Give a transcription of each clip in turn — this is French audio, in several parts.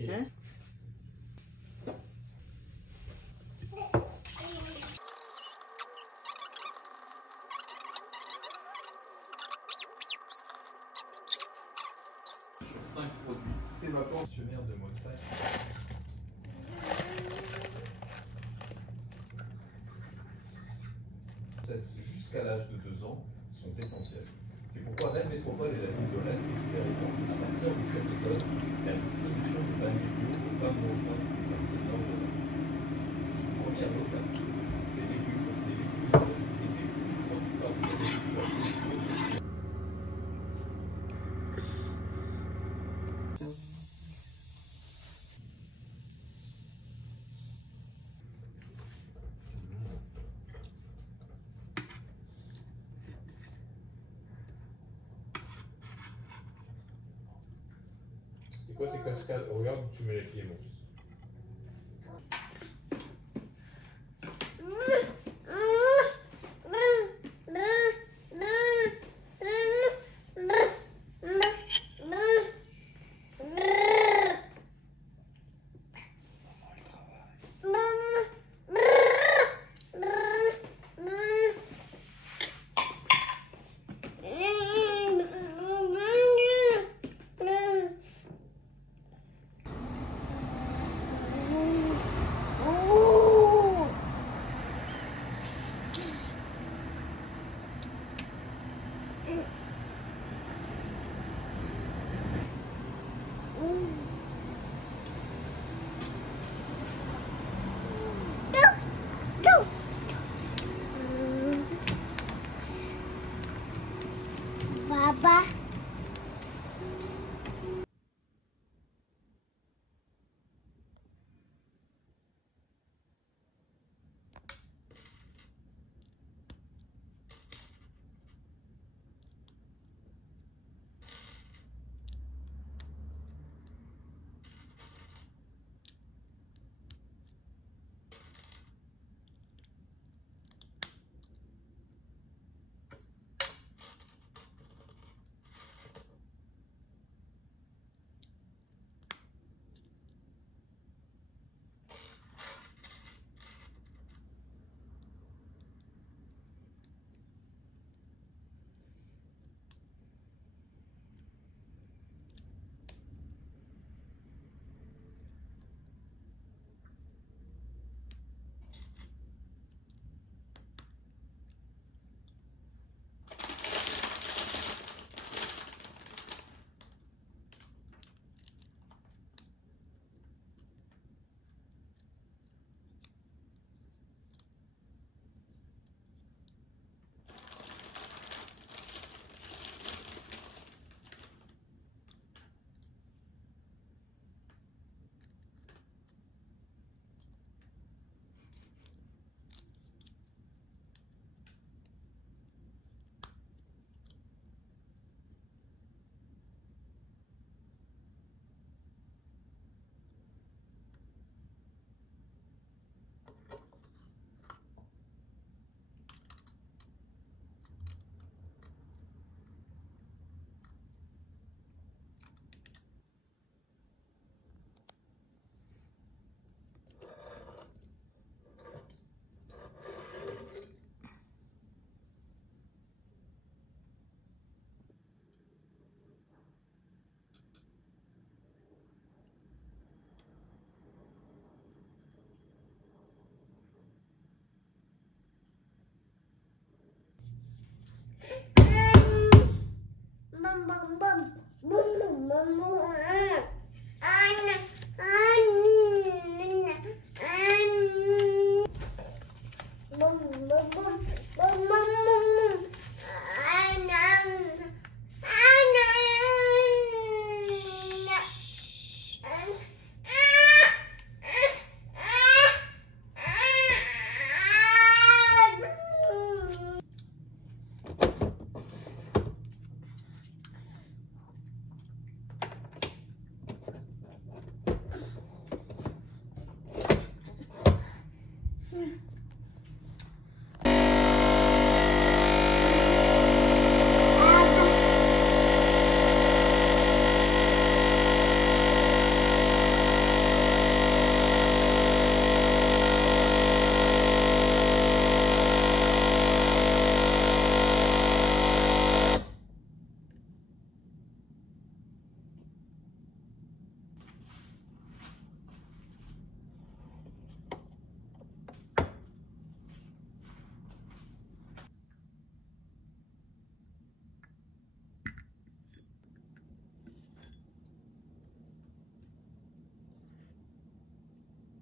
Hein? Sur 5 produits s'évapore dictionnaire de mots de passe. Jusqu'à l'âge de 2 ans sont essentiels. C'est pourquoi Rennes Métropole et la ville de Rennes expérimentent à partir de cette école la distribution de paniers bio aux femmes enceintes du quartier nord de Rennes. C'est une première locale. Des légumes, et des fruits produits par des agriculteurs locaux. C'est quoi ces cascades? Regarde où tu mets les pieds, mon fils.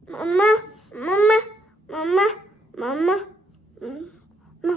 Mama, mama, mama, mama, mama, mama.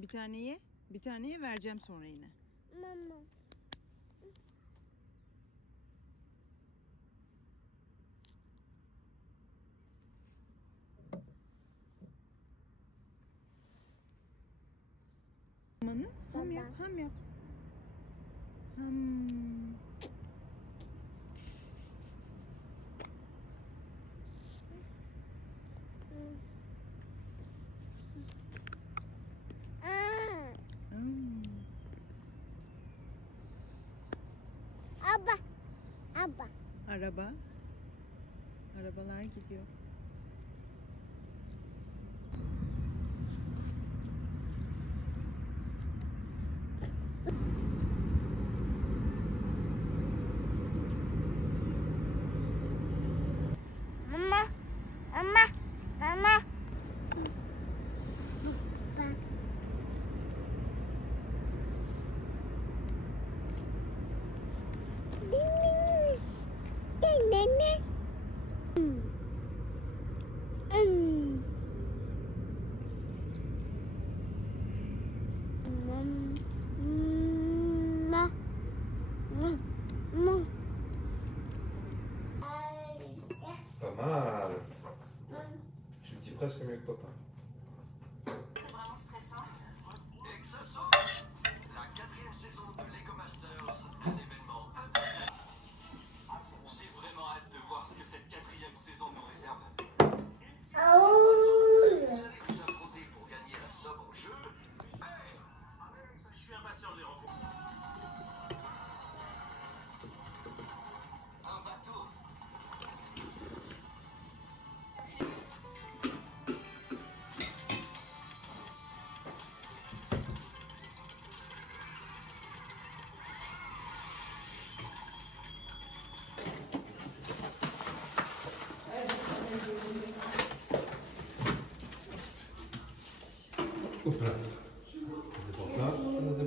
Sen bir tane ye. Bir tane ye, vereceğim sonra yine. Mama. Mamanı ham yap, ham yap. Ham. Hmm. Abba. Abba. Araba. Arabalar gidiyor. Mama. Mama. Mama. Bak. Ding ding. Ding ding ding. Pas mal. Tu le dis presque mieux que papa. C'est vraiment stressant. Exoso, la 4e saison de Lego Masters, un événement imposable. J'ai vraiment hâte de voir ce que cette 4e saison nous réserve. Vous allez vous affronter pour gagner un sobre jeu. Hey, je suis impatient de les rencontrer. Un bateau. Hop là. Ça c'est pour toi. Ça c'est